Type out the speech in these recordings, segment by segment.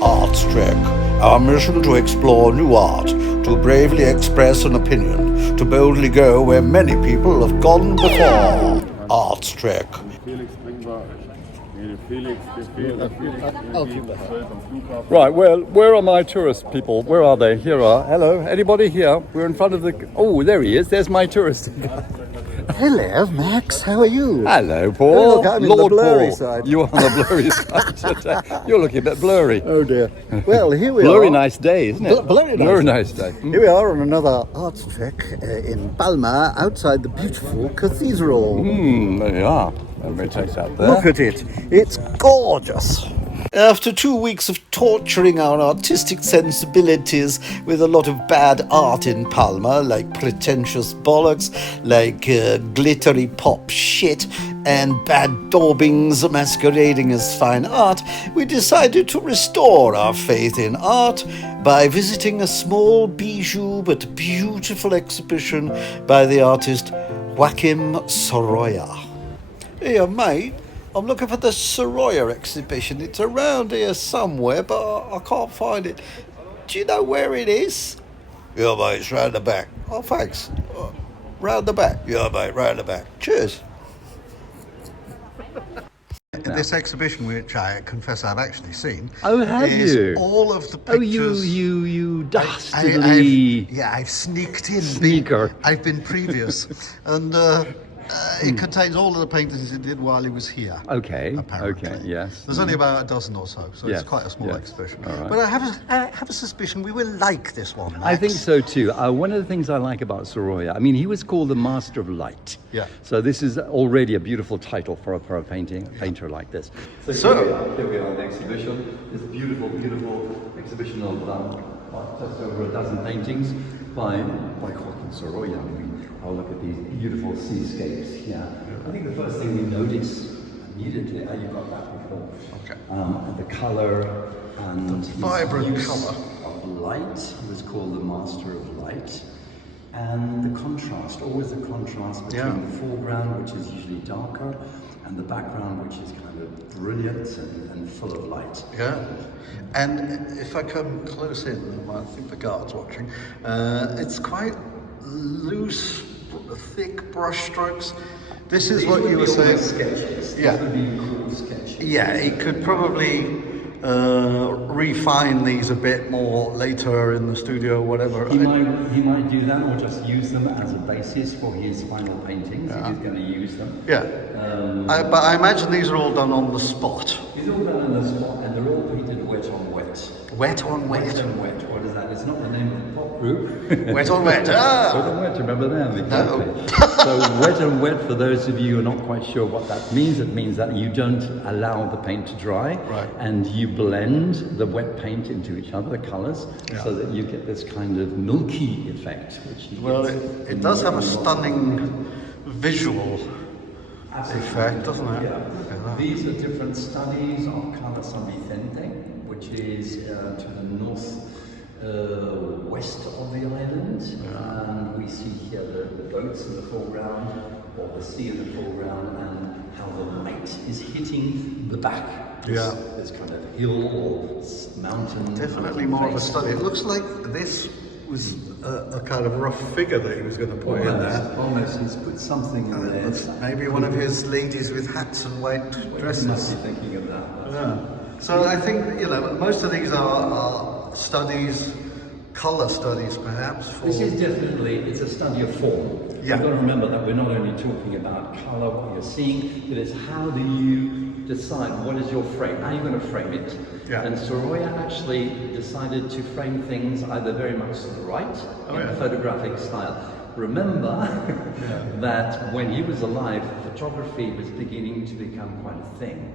ArtsTrek, our mission to explore new art, to bravely express an opinion, to boldly go where many people have gone before. ArtsTrek. Right, well, where are my tourist people? Where are they? Here are. Hello, anybody here? We're in front of the... Oh, there he is. There's my tourist. Hello, Max. How are you? Hello, Paul. Oh, look, I'm Lord in the blurry Paul. side. You're on the blurry side today. You're looking a bit blurry. Oh dear. Well, here we are. Blurry nice day, isn't it? Blurry nice day. Here we are on another arts trek in Palma, outside the beautiful cathedral. There you are. Let me take that there. Look at it. It's gorgeous. After 2 weeks of torturing our artistic sensibilities with a lot of bad art in Palma, like pretentious bollocks, like glittery pop shit, and bad daubings masquerading as fine art, we decided to restore our faith in art by visiting a small bijou but beautiful exhibition by the artist Joaquim Sorolla. Here, mate. I'm looking for the Sorolla exhibition. It's around here somewhere, but I can't find it. Do you know where it is? Yeah, mate, it's round the back. Oh, thanks. Round the back. Yeah, mate, round the back. Cheers. This exhibition, which I confess I've actually seen, Oh, have is you? all of the pictures. Oh, you dastardly... I've sneaked in. Sneaker. I've been previous, and it contains all of the paintings he did while he was here. Okay, apparently. okay, yes. There's only about a dozen or so, so Yes, it's quite a small yes. exhibition. All right. But I have a suspicion we will like this one, Max. I think so too. One of the things I like about Sorolla, I mean, he was called the Master of Light. Yeah. So this is already a beautiful title for a painter like this. So here we are in the exhibition. This beautiful, beautiful exhibition of just over a dozen paintings by Joaquim Sorolla. I mean, I'll look at these beautiful seascapes here. I think the first thing we notice immediately, you got that before, the colour and the vibrant use colour of light. He was called the Master of Light. And the contrast, always the contrast between the foreground, which is usually darker, and the background, which is kind of brilliant and full of light. Yeah, and if I come close in, I think the guard's watching, it's quite loose, thick brush strokes. This is what you were saying. Sketches. Yeah. These would be cool sketches. Yeah, he could probably refine these a bit more later in the studio or whatever. He might do that, or just use them as a basis for his final paintings if he's going to use them. Yeah, but I imagine these are all done on the spot. These are all done on the spot, and they're all painted wet on wet. Wet on wet. Wet on wet. What is that? It's not the name of the pop group. Wet on wet. Ah! Wet on wet. Remember them? Exactly. No. So wet on wet. For those of you who are not quite sure what that means, it means that you don't allow the paint to dry, and you blend the wet paint into each other, the colours, so that you get this kind of milky effect. Which it does have a stunning visual effect, doesn't it? Yeah. These are different studies of Cala San Vicente, which is to the north west of the island, and we see here the boats in the foreground, or the sea in the foreground, and how the light is hitting the back. This kind of hill or mountain. Definitely more of a study. It looks like this was a kind of rough figure that he was going to put in there. Almost, he's put something in there. Maybe one of his ladies with hats and white dresses. Must be thinking of that. Yeah. So I think, most of these are studies, colour studies perhaps. This is definitely, it's a study of form. Yeah. You've got to remember that we're not only talking about colour, what you're seeing, but it's how do you decide what is your frame, how are you going to frame it. Yeah. And Sorolla actually decided to frame things either very much to the right, in a photographic style. Remember that when he was alive, photography was beginning to become quite a thing.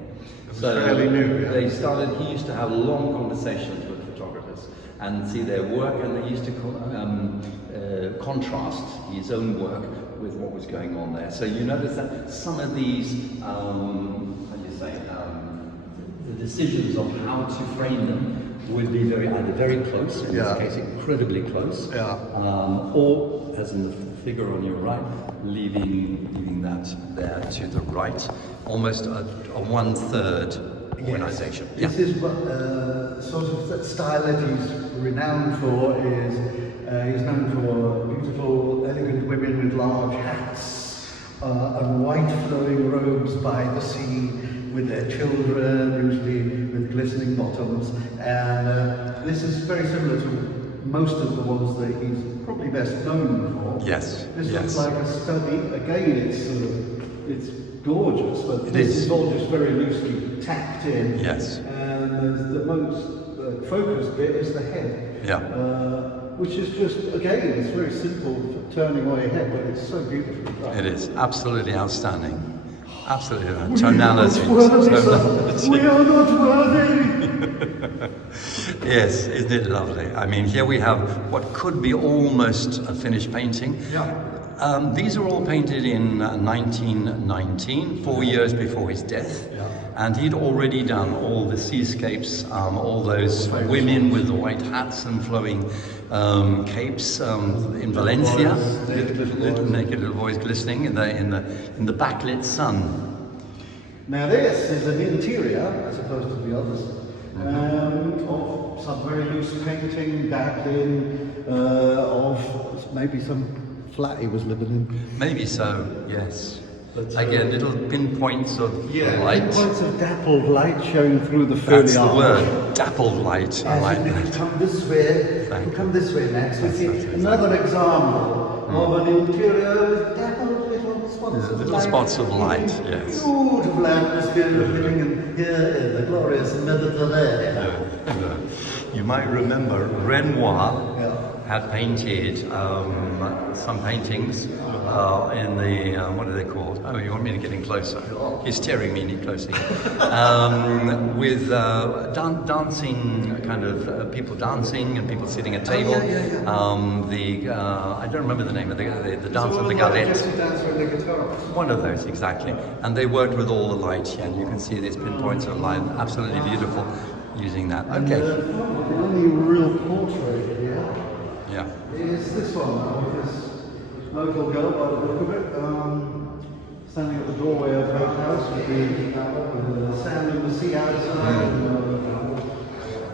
So fairly new, they started, he used to have long conversations with photographers and see their work, and they used to contrast his own work with what was going on there. So you notice that some of these, the decisions of how to frame them would be either very close, in this case incredibly close, or, as in the figure on your right, leaving that there to the right, almost a 1/3 organization. This is sort of style that he's renowned for is he's known for beautiful, elegant women with large hats and white flowing robes by the sea with their children, usually with glistening bottoms. And this is very similar to most of the ones that he's probably best known for. Yes. This yes. looks like a study. Again, it's gorgeous, but this is. is all just very loosely tacked in. Yes. And the most focused bit is the head. Yeah. Which is just, again, it's very simple for turning away head, but it's so beautiful. It is absolutely outstanding. Absolutely. Tonality. We are not worthy. Yes, isn't it lovely? I mean, here we have what could be almost a finished painting. Yeah. These are all painted in 1919, 4 years before his death. Yeah. And he'd already done all the seascapes, all those women with the white hats and flowing capes in Valencia, naked little boys glistening in the backlit sun. Now this is an interior, as opposed to the others, of some very loose painting back in of maybe some flat he was living in. Maybe so, yes. Again, little pinpoints of light. Pinpoints of dappled light showing through the foliage. That's the word, dappled light. I like If you that. come this way, come this way next, we see another example of an interior with dappled little spots of Little light. spots of light, yes. Beautiful atmosphere of living in here in the glorious Mediterranean. You might remember Renoir Yeah. had painted some paintings in the, what are they called? Oh, you want me to get in closer? He's staring me in closely. With dancing, kind of people dancing and people sitting at table. I don't remember the name of the dance of the galette. Dancer and the guitar. One of those, exactly. And they worked with all the light here, and you can see these pinpoints of light. Absolutely beautiful using that. Okay. The only real portrait here Yeah. is this one of this local girl by the look of it, standing at the doorway of her house with the sand and the sea outside.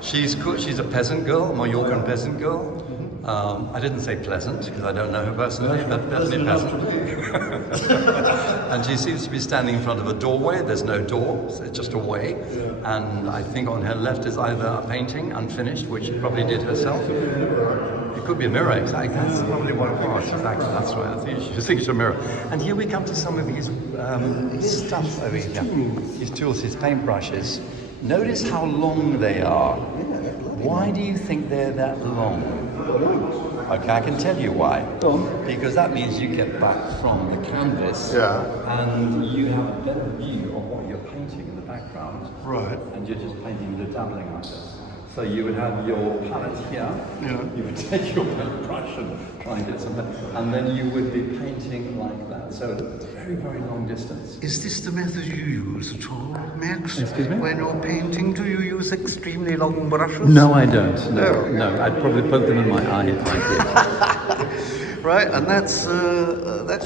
She's a peasant girl, a Mallorcan peasant girl. I didn't say pleasant because I don't know her personally, but definitely peasant. And she seems to be standing in front of a doorway. There's no door, so it's just a way. And I think on her left is either a painting, unfinished, which she probably did herself. It could be a mirror, exactly. That's probably what it was. Exactly, that's right. I think it's a mirror. And here we come to some of his stuff over here. His tools, his paintbrushes. Notice how long they are. Why do you think they're that long? Okay, I can tell you why. Because that means you get back from the canvas and you have a better view of what you're painting in the background. Right. And you're just painting the dabbling like this. So you would have your palette here, you would take your paintbrush and try and get some, and then you would be painting like that. So very, very long distance. Is this the method you use at all, Max? Excuse me? When you're painting, do you use extremely long brushes? No, I don't. No, I'd probably poke them in my eye if I did. Right, and that's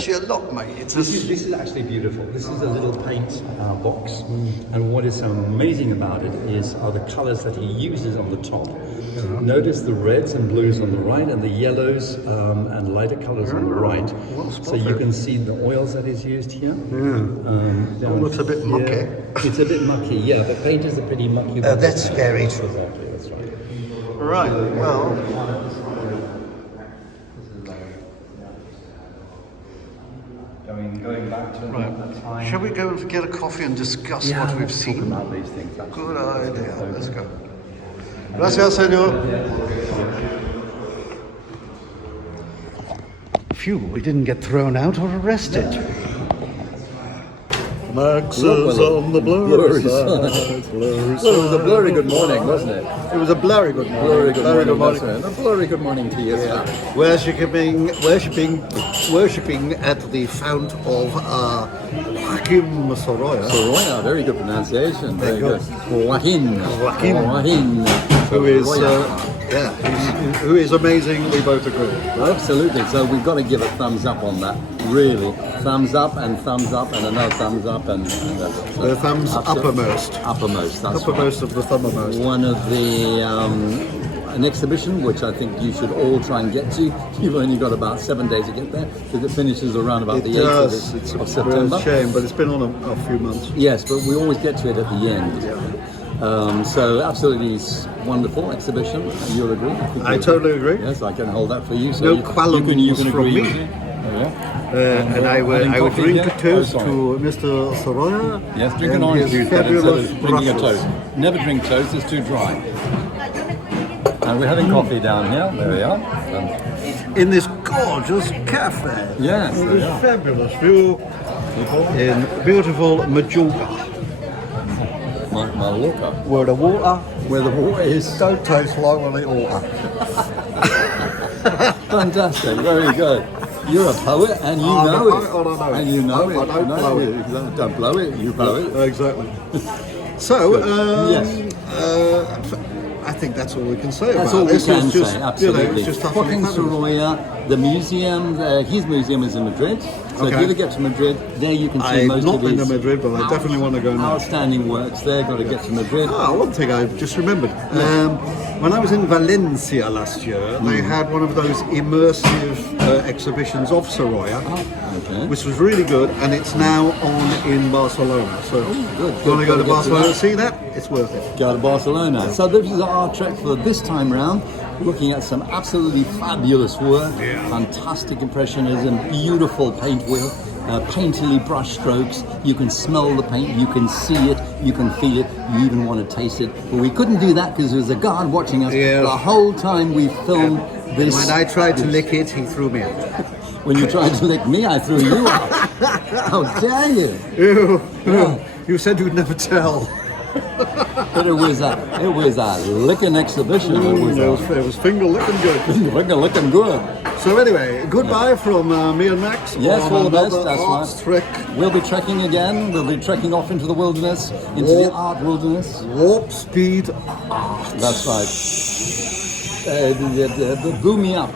your lock, mate. This is actually beautiful. This is a little paint box, and what is so amazing about it are the colours that he uses on the top. Notice the reds and blues on the right, and the yellows and lighter colours on the right. So you can see the oils that is used here. Looks a bit mucky. It's a bit mucky, yeah. But paint is a pretty mucky. That's very true. Exactly, that's right. Right, well, Going back to that time. shall we go and get a coffee and discuss Yeah, what we've let's talk seen? about these things. Good idea. Let's go. Gracias, senor. Phew, we didn't get thrown out or arrested. Max is on the blurry side. It was a blurry good morning, wasn't it? It was a blurry good morning. Blurry good morning. A blurry good morning to you. Worshipping at the fount of Joaquim Sorolla. Sorolla, very good pronunciation. Very good. Joaquin. Joaquin. Joaquin. Who is who is amazing, we both agree. Absolutely. So we've got to give a thumbs up on that. Really, thumbs up and another thumbs up and The thumbs uppermost. Uppermost. That's Uppermost of the thumbermost. one of the an exhibition which I think you should all try and get to. You've only got about 7 days to get there because it finishes around about the 8th of September. It's a shame, but it's been on a few months. Yes, but we always get to it at the end. So absolutely wonderful exhibition. You'll agree? I totally agree. Yes, I can hold that for you. So No you qualms can from agree. me. Oh, yeah. And I would coffee drink here? a toast Oh, sorry. to Mr. Sorolla. Yes, drink an and orange his juice then instead fabulous of drinking a Brussels. toast. Never drink toast, it's too dry. And we're having coffee down here. There we are. In this gorgeous cafe. Yes, With there we this are. fabulous view in beautiful Mallorca, Mallorca. where the water Where the water is. don't taste like the water. Fantastic, very good. You're a poet and you I'm a know poet it. and I know it. And you know No, it. I don't No, blow it. Exactly. Don't blow it, you blow it. Exactly. So, Yes. I think that's all we can say That's about all we this. can It's just, say, absolutely. it's just utterly Fucking fabulous. Sorolla, the museum, his museum is in Madrid. So if Okay. you ever get to Madrid, there you can see I've most not of been his to Madrid, but I definitely want to go now. outstanding works there. Got to get to Madrid. One thing I've just remembered. When I was in Valencia last year, they had one of those immersive exhibitions of Sorolla, Okay. which was really good, and it's now on in Barcelona. So good, if you want good. to go to Gotta get to Barcelona that. and see that, it's worth it. Go to Barcelona. So this is our trek for this time round, looking at some absolutely fabulous work, fantastic impressionism, beautiful paint wheel, painterly brush strokes. You can smell the paint, you can see it, you can feel it, you even want to taste it. But we couldn't do that because there was a guard watching us Yeah. the whole time we filmed this. When I tried to lick it, he threw me out. When you tried to lick me, I threw you out. How dare you? Ew. You said you'd never tell. But it was a licking exhibition. It It was finger licking good. looking good. So anyway, goodbye from me and Max. Yes, on all the best. another That's ArtsTrek. We'll be trekking again. We'll be trekking off into the wilderness, into the art wilderness. Warp speed. That's right. Boom me up.